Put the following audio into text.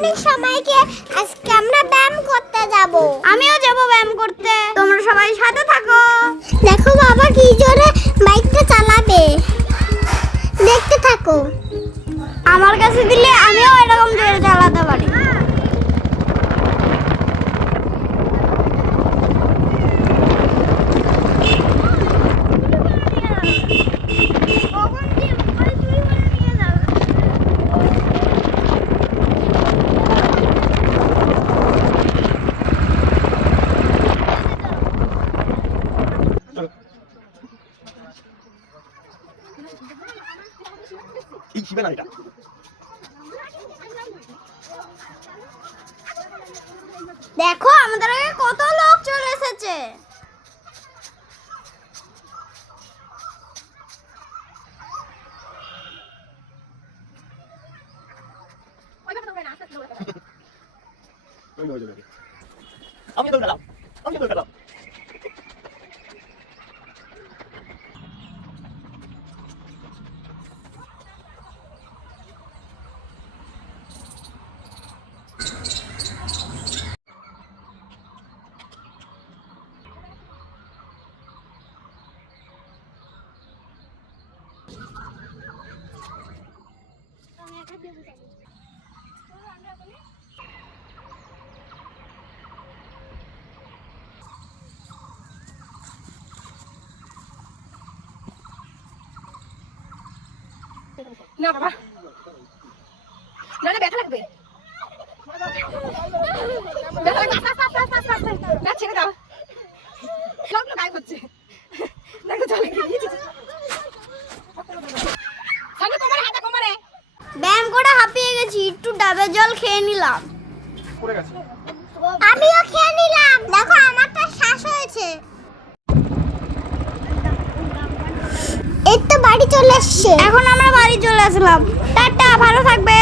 Morning সময়কে আজকে আমরা ব্যায়াম করতে যাব। আমিও যাব ব্যায়াম করতে, তোমরা সবাই সাথে থাকো। দেখো বাবা কি জোরে বাইকটা চালাবে, দেখতে থাকো। আমার কাছে দিলে আমিও এরকম জোরে চালাতে পারি। এই শিবে না এটা। দেখো আমাদের আগে কত লোক চলে এসেছে। আমি তো গেলাম, আমি তো গেলাম। না বাবা, না না, ব্যথা লাগবে, ব্যথা লাগবে। আস্তে আস্তে আস্তে আস্তে আস্তে, না ছেড়ে দাও, লগ্ন গায়ে হচ্ছে। দেখো চলে গিয়েছে, সামনে কোমরে, হাতে কোমরে। ব্যায়াম করে হাঁপিয়ে গেছি, একটু ডাবের জল খেয়ে নিলাম। পড়ে গেছে। আমিও খেয়ে নিলাম। দেখো আমারটা শ্বাস হয়েছে। এই তো বাড়ি চলে এসছে। এখন আমরা বাড়ি চলে আসলাম। টাটা, ভালো থাকবে।